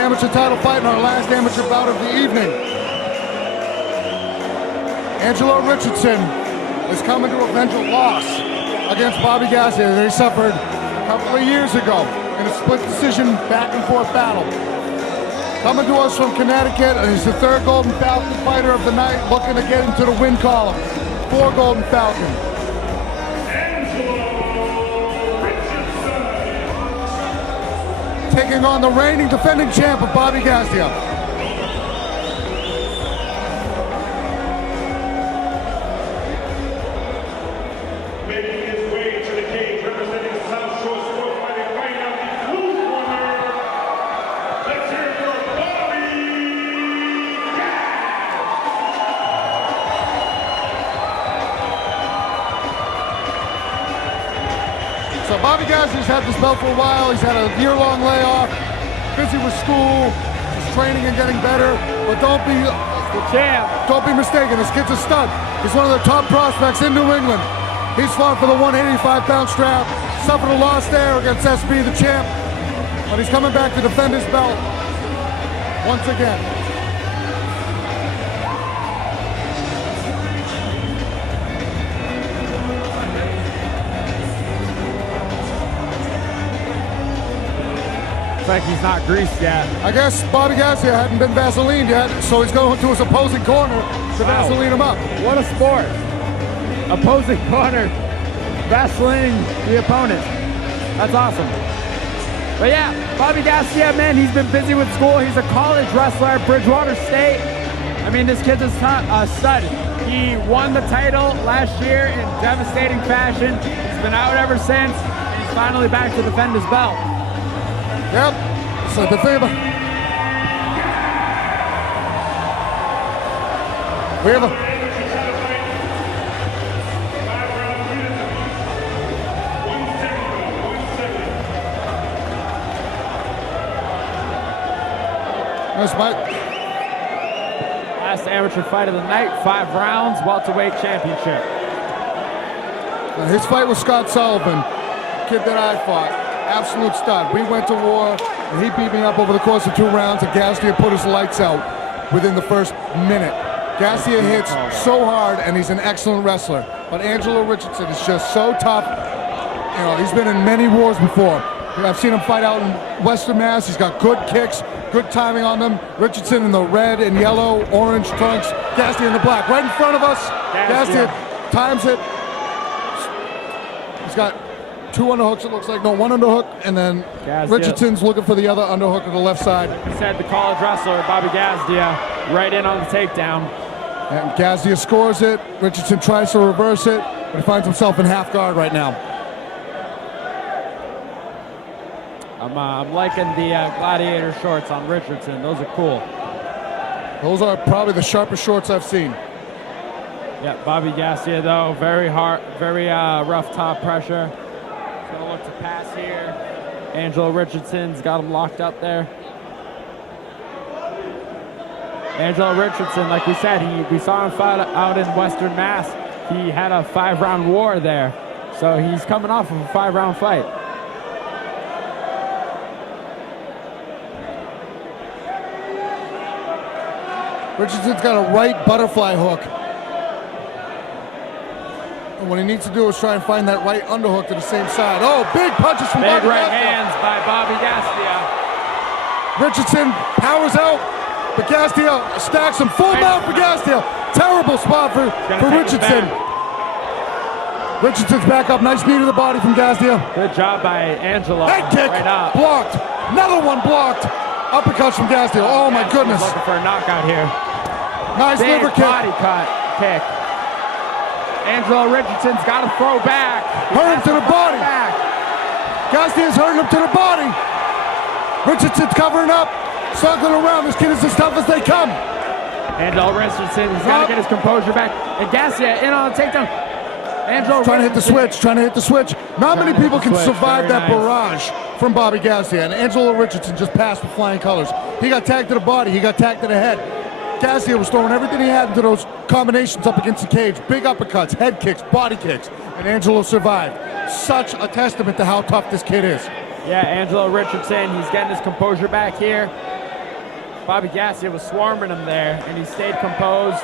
amateur title fight and our last amateur bout of the evening. Angelo Richardson is coming to avenge a loss against Bobby Gasdia that he suffered a couple of years ago in a split decision back and forth battle. Coming to us from Connecticut, and he's the third Golden Falcon fighter of the night, looking to get into the win column. 4 Golden Falcon. Angelo Richardson. Taking on the reigning defending champ of Bobby Gasdia. Making his way to the cage, representing the South Shore Sports Fighting right now, the blue corner. Let's hear it for Bobby Gasdia. So Bobby Gasdia's had this belt for a while. He's had a year-long layoff, busy with school, he's training and getting better. But don't be mistaken, this kid's a stud. He's one of the top prospects in New England. He's fought for the 185-pound strap, suffered a loss there against SB, the champ, but he's coming back to defend his belt once again. It's like he's not greased yet. I guess Bobby Gasdia hadn't been Vaseline yet, so he's going to his opposing corner to Vaseline him up. What a sport. Opposing corner, Vaseline the opponent. That's awesome. But yeah, Bobby Gasdia, man, he's been busy with school. He's a college wrestler at Bridgewater State. I mean, this kid's a stud. He won the title last year in devastating fashion. He's been out ever since. He's finally back to defend his belt. Yep. So the thing about we have a that's my last amateur fight of the night, 5 rounds, welterweight championship. his fight with Scott Sullivan, kid that I fought. Absolute stud. We went to war, and he beat me up over the course of 2 rounds, and Gasdia put his lights out within the first minute. Gasdia hits so hard, and he's an excellent wrestler. But Angelo Richardson is just so tough. You know, he's been in many wars before. I've seen him fight out in Western Mass. He's got good kicks, good timing on them. Richardson in the red and yellow, orange trunks. Gasdia in the black. Right in front of us. Gasdia times it. He's got 2 underhooks, it looks like. No, 1 underhook, and then Gasdia. Richardson's looking for the other underhook to the left side. He said the college wrestler, Bobby Gasdia, right in on the takedown. And Gasdia scores it. Richardson tries to reverse it, but he finds himself in half guard right now. I'm liking the gladiator shorts on Richardson. Those are cool. Those are probably the sharpest shorts I've seen. Yeah, Bobby Gasdia, though, very hard, very rough top pressure. He's gonna look to pass here. Angelo Richardson's got him locked up there. Angelo Richardson, like we said, we saw him fight out in Western Mass. He had a 5-round war there. So he's coming off of a 5-round fight. Richardson's got a right butterfly hook. And what he needs to do is try and find that right underhook to the same side. Oh, big punches from Big Bobby right Gasdia. hands by Bobby Gasdia. Richardson powers out, but Gasdia stacks him. Full mount for Gasdia. Terrible spot for Richardson. Richardson's back up. Nice knee to the body from Gasdia. Good job by Angelo. Head kick, right up. blocked. Another one blocked. Uppercuts from Gasdia. Oh my goodness. Looking for a knockout here. Nice Big liver kick. body cut kick. Angelo Richardson's got to throw back. Hurt him to the body. Gasdia's hurting him to the body. Richardson's covering up, circling around. This kid is as tough as they come. Angelo Richardson, he's got to get his composure back. And Gasdia in on the takedown. Angelo trying to hit the switch. Not many people can survive that barrage from Bobby Gasdia, and Angelo Richardson just passed with flying colors. He got tagged to the body, he got tagged to the head. Gasdia was throwing everything he had into those combinations up against the cage. Big uppercuts, head kicks, body kicks, and Angelo survived. Such a testament to how tough this kid is. Yeah, Angelo Richardson, he's getting his composure back here. Bobby Gasdia was swarming him there, and he stayed composed.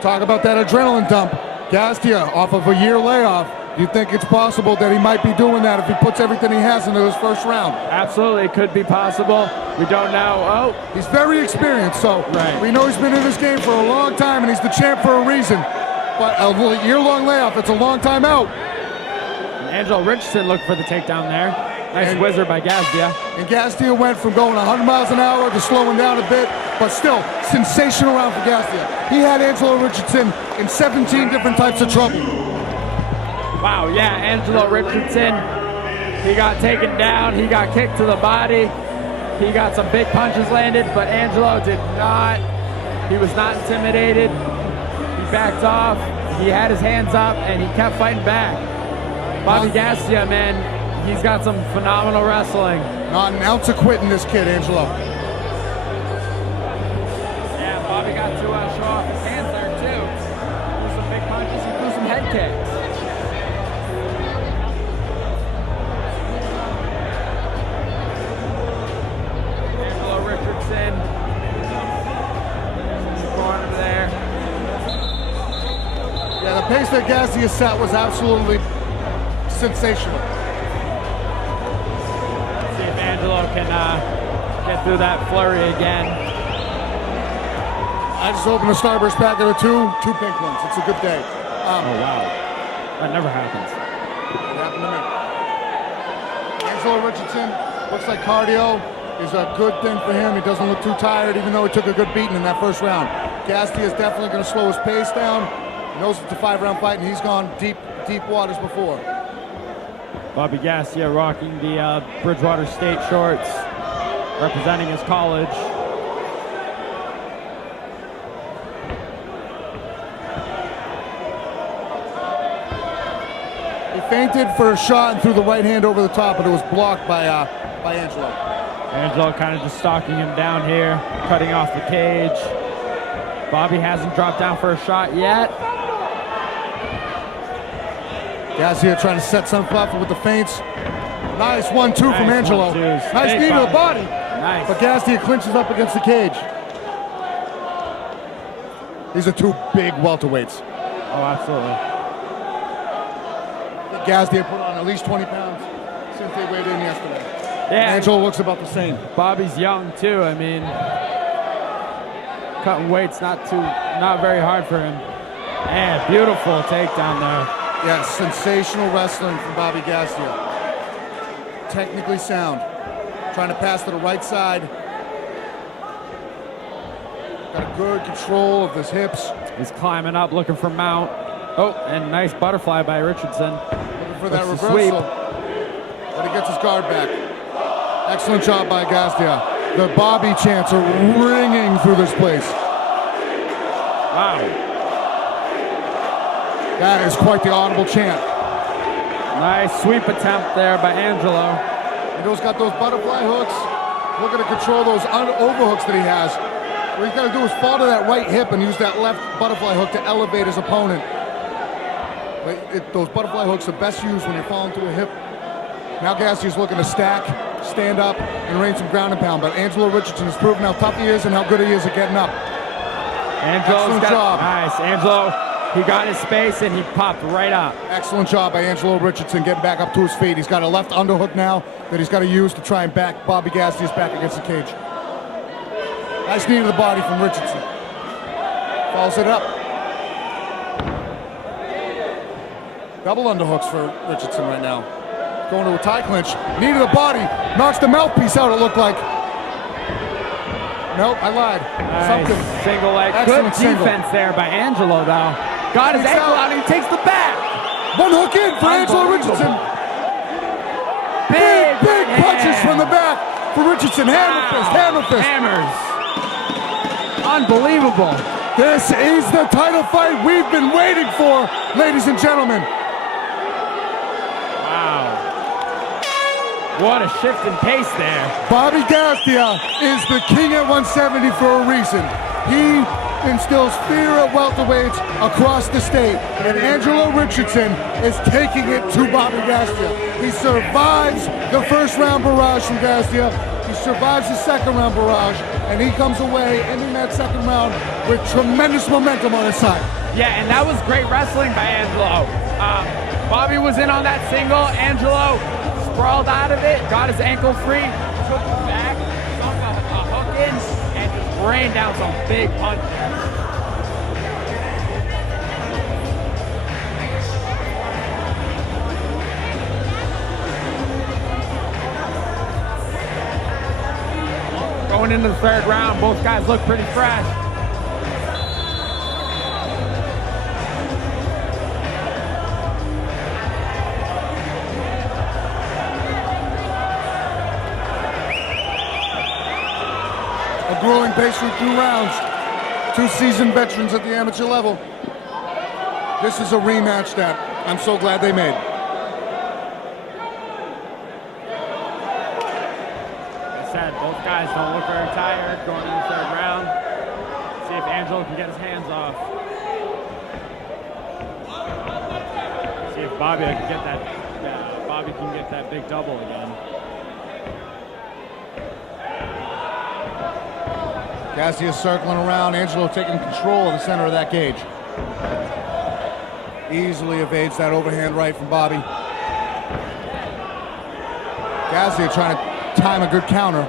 Talk about that adrenaline dump. Gasdia off of a year layoff. You think it's possible that he might be doing that if he puts everything he has into his first round? Absolutely, it could be possible. We don't know. Oh, he's very experienced, so right. We know he's been in this game for a long time, and he's the champ for a reason. But a year-long layoff, it's a long time out. Angelo Richardson looked for the takedown there. Nice whizzer by Gasdia. And Gasdia went from going 100 miles an hour to slowing down a bit, but still, sensational round for Gasdia. He had Angelo Richardson in 17 different types of trouble. Wow, yeah, Angelo Richardson, he got taken down, he got kicked to the body, he got some big punches landed, but Angelo did not, he was not intimidated, he backed off, he had his hands up, and he kept fighting back. Bobby Gasdia, man, he's got some phenomenal wrestling. Not an ounce of quitting this kid, Angelo. Yeah, Bobby got to show off his hands there, too. Threw some big punches, he threw some head kicks. Richardson. Corner there. Yeah, the pace that Gasdia set was absolutely sensational. Let's see if Angelo can get through that flurry again. I just opened a Starburst packet of two pink ones. It's a good day. Oh, wow. That never happens. It happened to me. Angelo Richardson looks like cardio is a good thing for him. He doesn't look too tired, even though he took a good beating in that first round. Gasdia is definitely going to slow his pace down. He knows it's a 5-round fight, and he's gone deep waters before. Bobby Gasdia rocking the Bridgewater State shorts, representing his college. He feinted for a shot and threw the right hand over the top, but it was blocked by Angelo. Angelo kind of just stalking him down here, cutting off the cage. Bobby hasn't dropped down for a shot yet. Gasdia trying to set something up with the feints. Nice 1-2 from Angelo. Nice knee to the body. Nice. But Gasdia clinches up against the cage. These are two big welterweights. Oh, absolutely. Gasdia put on at least 20 pounds since they weighed in yesterday. Yeah. Angelo looks about the same. Bobby's young too. I mean, cutting weight's not very hard for him. And beautiful takedown there. Yeah, sensational wrestling from Bobby Gasdia. Technically sound. Trying to pass to the right side. Got a good control of his hips. He's climbing up, looking for mount. Oh, and nice butterfly by Richardson. Looking for that reversal. But he gets his guard back. Excellent job by Gasdia. The Bobby chants are ringing through this place. Wow. That is quite the audible chant. Nice sweep attempt there by Angelo. Angelo's got those butterfly hooks. Looking to control those overhooks that he has. What he's got to do is fall to that right hip and use that left butterfly hook to elevate his opponent. But those butterfly hooks are best used when you're falling to a hip. Now Gasdia's looking to stack, stand up, and rain some ground and pound. But Angelo Richardson has proven how tough he is and how good he is at getting up. Excellent job. Nice. Angelo, he got his space and he popped right up. Excellent job by Angelo Richardson getting back up to his feet. He's got a left underhook now that he's got to use to try and back Bobby Gasdia's back against the cage. Nice knee to the body from Richardson. Follows it up. Double underhooks for Richardson right now. Going to a tie clinch. Knee to the body. Knocks the mouthpiece out, it looked like. Nope, I lied. Nice. Something. Single leg. Excellent Good defense there by Angelo, though. Got his ankle out and he takes the back. One hook in for Angelo Richardson. Big punches from the back for Richardson. Hammer fist, hammer fist. Hammers. Unbelievable. This is the title fight we've been waiting for, ladies and gentlemen. Wow. What a shift in pace there. Bobby Gasdia is the king at 170 for a reason. He instills fear at welterweights across the state, and Angelo Richardson is taking it to Bobby Gasdia. He survives the first round barrage from Gasdia. He survives the second round barrage, and he comes away ending that second round with tremendous momentum on his side. Yeah, and that was great wrestling by Angelo. Bobby was in on that single. Angelo sprawled out of it, got his ankle free, took it back, sunk a hook in, and just rained down some big punches. Going into the third round, both guys look pretty fresh. A grueling pace through 2 rounds. 2 seasoned veterans at the amateur level. This is a rematch that I'm so glad they made. Both guys don't look very tired going into the third round. See if Angelo can get his hands off. See if Bobby can get that. Bobby can get that big double again. Gasdia circling around. Angelo taking control of the center of that cage. Easily evades that overhand right from Bobby. Gasdia trying to time a good counter.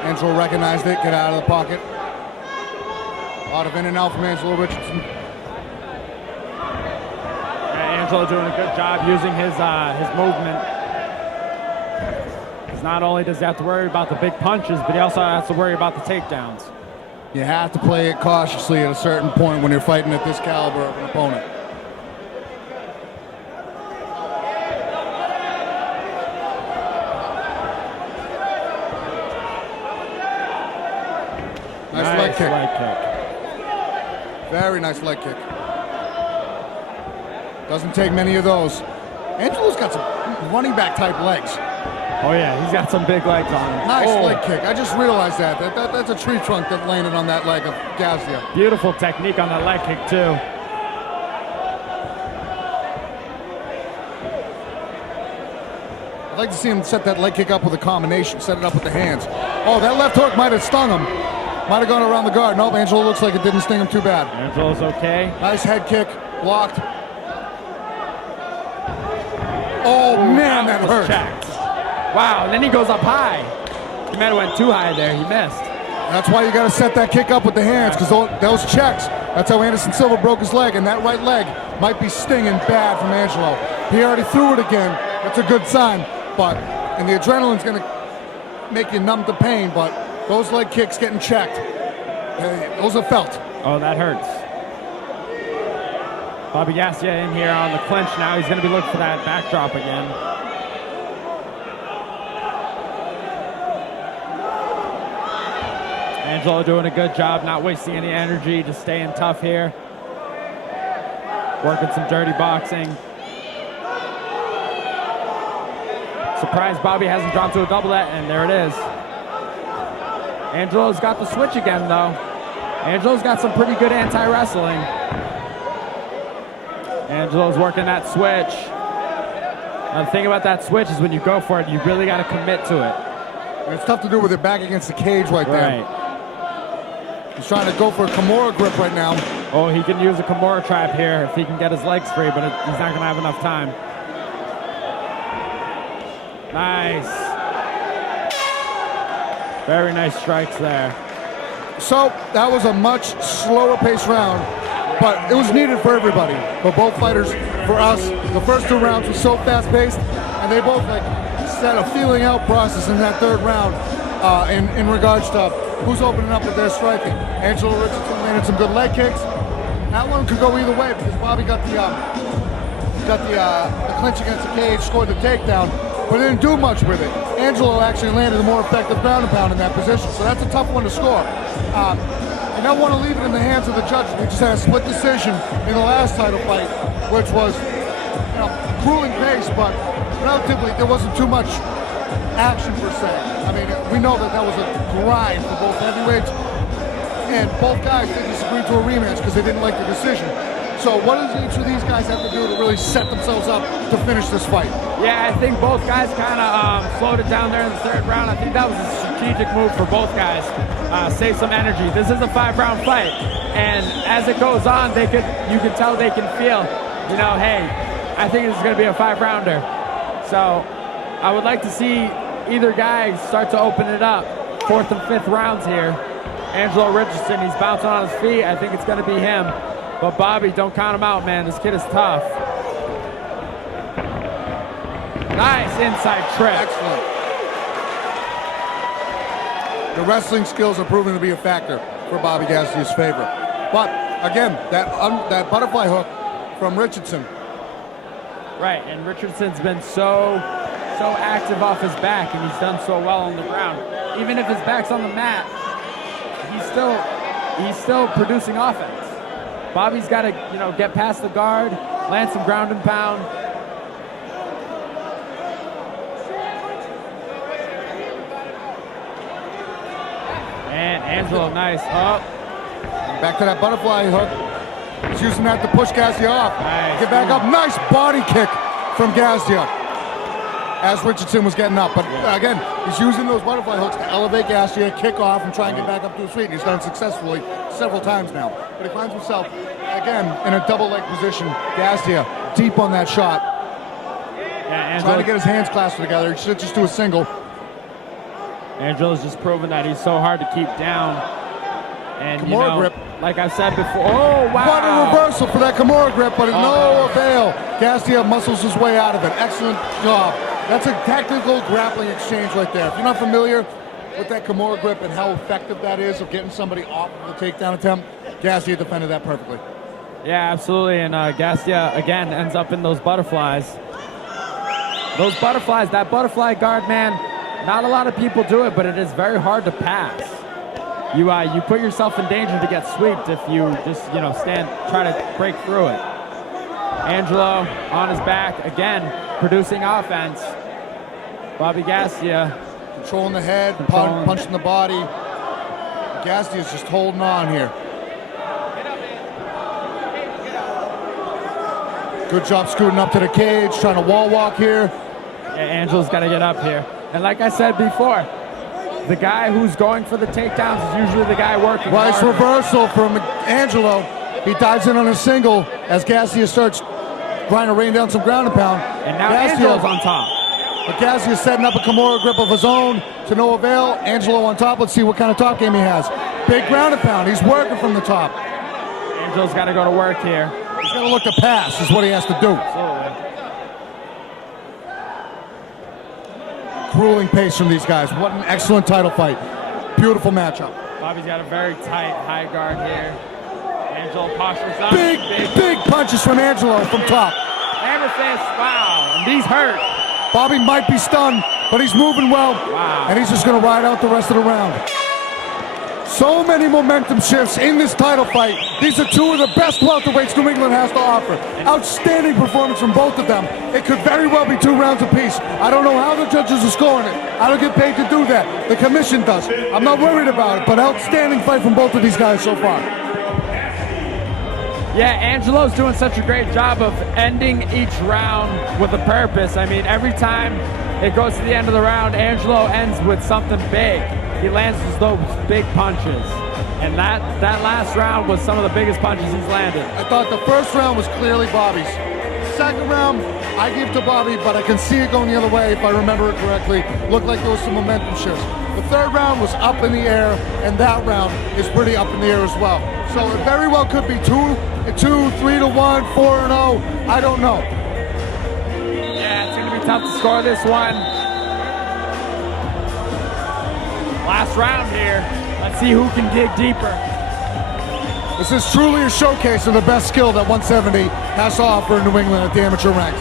Angelo recognized it, get out of the pocket. A lot of in and out from Angelo Richardson. Yeah, Angelo doing a good job using his movement. Because not only does he have to worry about the big punches, but he also has to worry about the takedowns. You have to play it cautiously at a certain point when you're fighting at this caliber of an opponent. Nice leg kick. Very nice leg kick. Doesn't take many of those. Angelo's got some running back type legs. Oh yeah, he's got some big legs on him. Nice leg kick. I just realized that's a tree trunk that landed on that leg of Gasdia. Beautiful technique on that leg kick too. I'd like to see him set that leg kick up with a combination, set it up with the hands. Oh, that left hook might have stung him. Might have gone around the guard. Nope, Angelo looks like it didn't sting him too bad. Angelo's okay. Nice head kick, blocked. Oh man, that hurt. Checked. Wow, and then he goes up high. He might have went too high there, he missed. That's why you got to set that kick up with the hands, because those checks, that's how Anderson Silva broke his leg, and that right leg might be stinging bad from Angelo. He already threw it again. That's a good sign, and the adrenaline's going to make you numb to pain, but those leg kicks getting checked, those are felt. Oh, that hurts. Bobby Gasdia in here on the clinch now. He's going to be looking for that backdrop again. Angelo doing a good job, not wasting any energy, just staying tough here. Working some dirty boxing. Surprised Bobby hasn't dropped to a double that, and there it is. Angelo's got the switch again, though. Angelo's got some pretty good anti-wrestling. Angelo's working that switch. Now, the thing about that switch is when you go for it, you really got to commit to it. And it's tough to do with it back against the cage right there. He's trying to go for a Kimura grip right now. Oh, he can use a Kimura trap here if he can get his legs free, but he's not going to have enough time. Nice. Very nice strikes there. So that was a much slower paced round, but it was needed for everybody, for both fighters, for us. The first 2 rounds were so fast paced, and they both set a feeling out process in that third round in regards to who's opening up with their striking. Angelo Richardson landed some good leg kicks. That one could go either way because Bobby got the clinch against the cage, scored the takedown, but didn't do much with it. Angelo actually landed a more effective ground and pound in that position, so that's a tough one to score. I don't want to leave it in the hands of the judges. We just had a split decision in the last title fight, which was grueling pace, but relatively there wasn't too much action per se. I mean, we know that was a grind for both heavyweights, and both guys did disagree to a rematch because they didn't like the decision. So what does each of these guys have to do to really set themselves up to finish this fight? Yeah, I think both guys kind of slowed it down there in the third round. I think that was a strategic move for both guys. Save some energy. This is a 5-round fight, and as it goes on, you can tell they can feel, you know, hey, I think this is going to be a 5-rounder. So I would like to see either guy start to open it up. 4th and 5th rounds here. Angelo Richardson, he's bouncing on his feet. I think it's going to be him. But Bobby, don't count him out, man. This kid is tough. Nice inside trip. Excellent. The wrestling skills are proving to be a factor for Bobby Gasdia's favor. But again, that butterfly hook from Richardson. Right, and Richardson's been so active off his back, and he's done so well on the ground. Even if his back's on the mat, he's still producing offense. Bobby's got to, you know, get past the guard, land some ground and pound. And Angelo, nice. Oh. Back to that butterfly hook. He's using that to push Gasdia off. Nice. Get back up. Nice body kick from Gasdia as Richardson was getting up. But again, he's using those butterfly hooks to elevate Gasdia, kick off, and try and get back up to his feet. And he's done it successfully several times now. But he finds himself, again, in a double leg position. Gasdia deep on that shot. Yeah, trying to get his hands clasped together. He should just do a single. Angelo's just proven that he's so hard to keep down. And Kimura you know, grip. like I said before, oh wow! What a reversal for that Kimura grip, but no avail. Gasdia muscles his way out of it. Excellent job. That's a tactical grappling exchange right there. If you're not familiar with that Kimura grip and how effective that is of getting somebody off of the takedown attempt, Gasdia defended that perfectly. Yeah, absolutely. And Gasdia again ends up in those butterflies. Those butterflies, that butterfly guard, man. Not a lot of people do it, but it is very hard to pass. You put yourself in danger to get swept if you just, you know, try to break through it. Angelo on his back, again, producing offense. Bobby Gasdia. Controlling the head, punching the body. Gastia's just holding on here. Good job scooting up to the cage, trying to wall walk here. Yeah, Angelo's got to get up here. And like I said before, the guy who's going for the takedowns is usually the guy working. Nice reversal from Angelo. He dives in on a single as Gasdia starts trying to rain down some ground and pound. And now Angelo's on top. But Gasdia's setting up a Kimura grip of his own to no avail. Angelo on top. Let's see what kind of top game he has. Big ground and pound. He's working from the top. Angelo's got to go to work here. He's got to look to pass is what he has to do. Absolutely. Grueling pace from these guys. What an excellent title fight. Beautiful matchup. Bobby's got a very tight high guard here. Angelo postures up. Big punches from Angelo from top. Hammer fist, wow, and these hurt. Bobby might be stunned, but he's moving well. Wow. And he's just going to ride out the rest of the round. So many momentum shifts in this title fight. These are two of the best welterweights New England has to offer. Outstanding performance from both of them. It could very well be 2 rounds apiece. I don't know how the judges are scoring it. I don't get paid to do that. The commission does. I'm not worried about it, but outstanding fight from both of these guys so far. Yeah, Angelo's doing such a great job of ending each round with a purpose. I mean, every time it goes to the end of the round, Angelo ends with something big. He lands those big punches. And that last round was some of the biggest punches he's landed. I thought the first round was clearly Bobby's. Second round, I give to Bobby, but I can see it going the other way if I remember it correctly. Looked like there was some momentum shifts. The third round was up in the air, and that round is pretty up in the air as well. So it very well could be 2-2, 3-1, 4-0. I don't know. Yeah, it's going to be tough to score this one. Last round here. Let's see who can dig deeper. This is truly a showcase of the best skill that 170 has to offer in New England at the amateur ranks.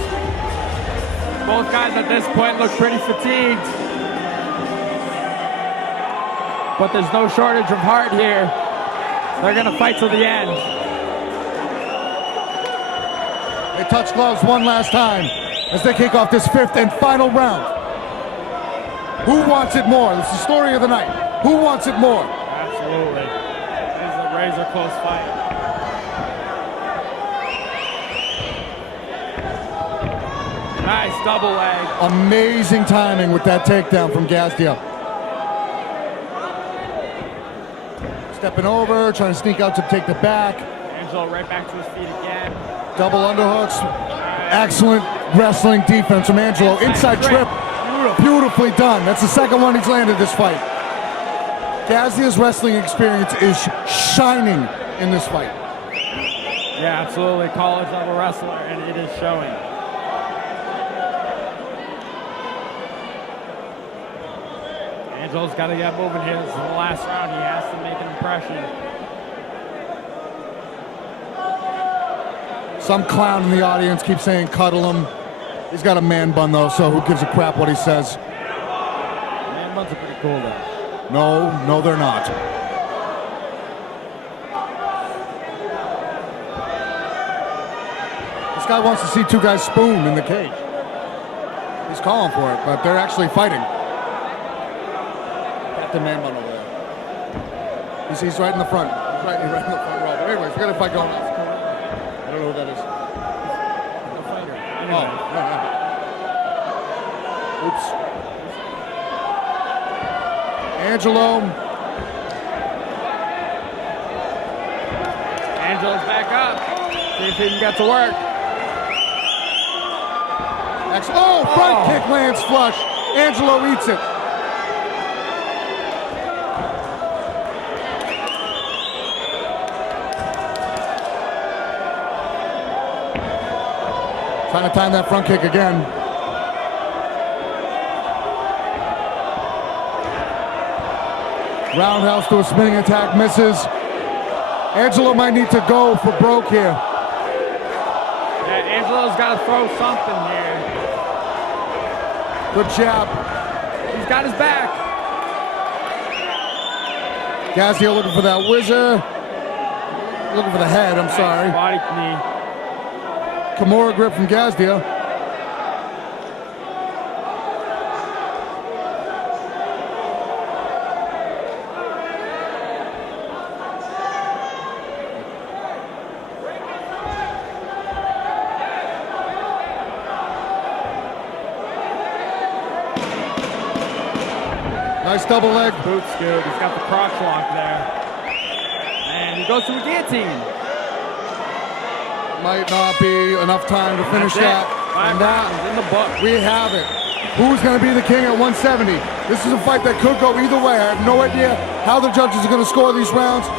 Both guys at this point look pretty fatigued. But there's no shortage of heart here. They're going to fight till the end. They touch gloves one last time as they kick off this 5th and final round. Who wants it more? This is the story of the night. Who wants it more? Absolutely. This is a razor close fight. Nice double leg. Amazing timing with that takedown from Gasdia. stepping over, trying to sneak out to take the back. Angelo right back to his feet again. Double underhooks. Excellent wrestling defense from Angelo. Inside trip. Beautifully done. That's the second one he's landed this fight. Gasdia's wrestling experience is shining in this fight. Yeah, absolutely. College level wrestler, and it is showing. Angelo's got to get moving here. This is the last round. He has to make an impression. Some clown in the audience keeps saying cuddle him. He's got a man bun though, so who gives a crap what he says? Man buns are pretty cool though. No, they're not. This guy wants to see two guys spoon in the cage. He's calling for it, but they're actually fighting. Captain Man bun over there. He's right in the front. He's right in the front row. But anyways, we got a fight going on. I don't know who that is. No fighter. Oh, Anyway. Oops. Angelo. Angelo's back up. See if he can get to work. Oh, front kick lands flush. Angelo eats it. Trying to time that front kick again. Roundhouse to a spinning attack, misses. Angelo might need to go for broke here. Yeah, Angelo's got to throw something here. Good jab. He's got his back. Gasdia looking for that whizzer. Looking for the head, I'm sorry. Body knee. Kimura grip from Gasdia. Nice double leg. Boot scoop. He's got the crotch lock there. And he goes to a guillotine. Might not be enough time to finish that. Five rounds in the book. We have it. Who's going to be the king at 170? This is a fight that could go either way. I have no idea how the judges are going to score these rounds.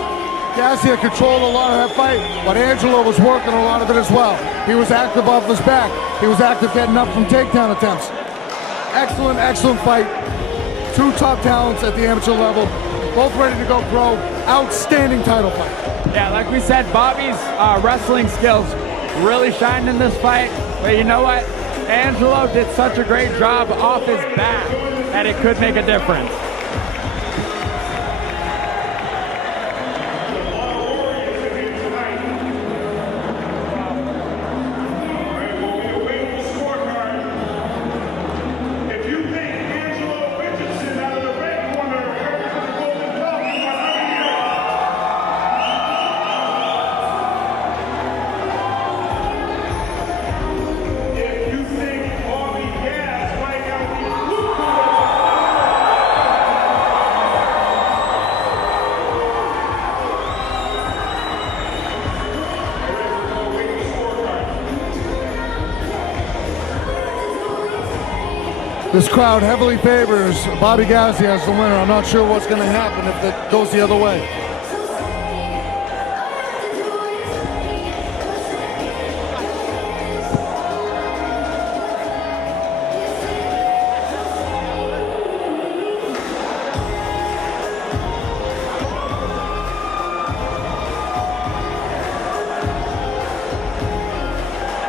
Gasdia controlled a lot of that fight, but Angelo was working a lot of it as well. He was active off his back. He was active getting up from takedown attempts. Excellent, excellent fight. Two top talents at the amateur level, both ready to go pro. Outstanding title fight. Yeah, like we said, Bobby's wrestling skills really shined in this fight. But you know what? Angelo did such a great job off his back that it could make a difference. If you think Angelo Richardson out of the red corner represents the Golden Belt, you want to hear it. If you think Bobby Gas right now the blue corner. This crowd heavily favors Bobby Gasdia as the winner. I'm not sure what's going to happen if it goes the other way.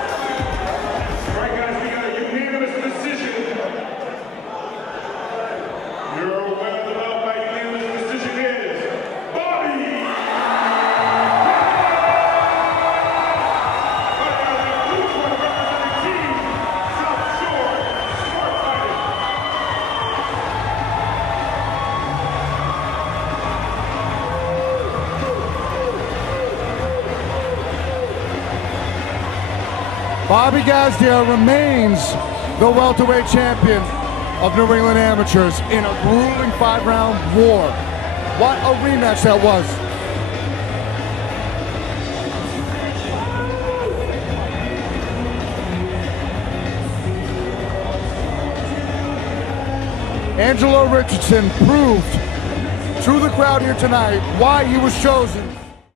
All right, guys, we got a unanimous decision. Your winner of the belt by unanimous decision is Bobby. Right now, the blue corner representing Team South Shore Smart Fighting. Bobby Gasdia remains the welterweight champion of New England Amateurs in a grueling 5-round war. What a rematch that was. Angelo Richardson proved to the crowd here tonight why he was chosen